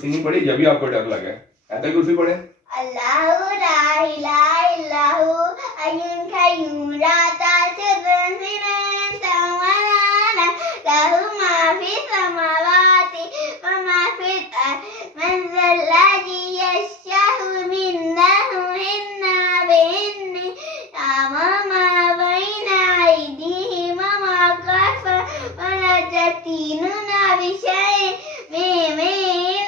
कुर्सी नहीं पढ़ी जब भी आपको डर लगा है। आयतल कुर्सी पढ़े। अल्लाहु ला इलाहा इल्लहु हय्युल कय्यूम ला ताखुज़ुहु सिनतun व ला नौम लहु मा फिस समावाति व मा फिल अर्दि मन ज़ल्लज़ी यशफ़अु इंदहु इल्ला बिइज़्निहि यa'lamu मा बैना अयदीहिम व मा खल्फहum व ला युहीतूना बिशै'इन मिन इल्मिही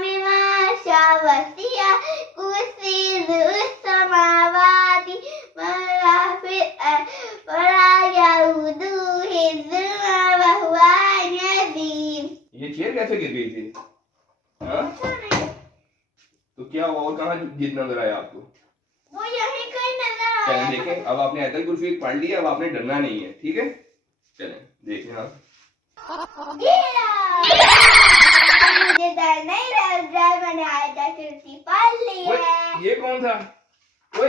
बिमा शा'a वसि'a कुर्सियुहु समावाति वला फिल अर्दि वला यऊदुहु हिफ्ज़ुहुमा व हुवल अज़ीम। ये चेयर कैसे गिर गई थी? हाँ? तो क्या हुआ और कहाँ जीत नजर आया आपको? वो यहीं कहीं नजर चलें आया। देखें, अब आपने आयतल कुर्सी पढ़ लिया, अब आपने डरना नहीं है, ठीक है? चलें देखें आप। मुझे डर नहीं लग रहा, मैंने आयतल कुर्सी पढ़ ली है। ये कौन था? ओए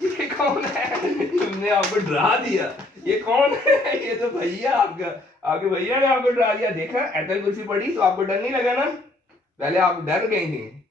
ये कौन है? तुमने आपको डरा दिया। ये कौन है? ये तो भैया आपका, आपके भैया ने आपको डरा दिया। देखा आयतल कुर्सी पढ़ी तो आपको डर नहीं लगा ना? पहले आप डर गई थी।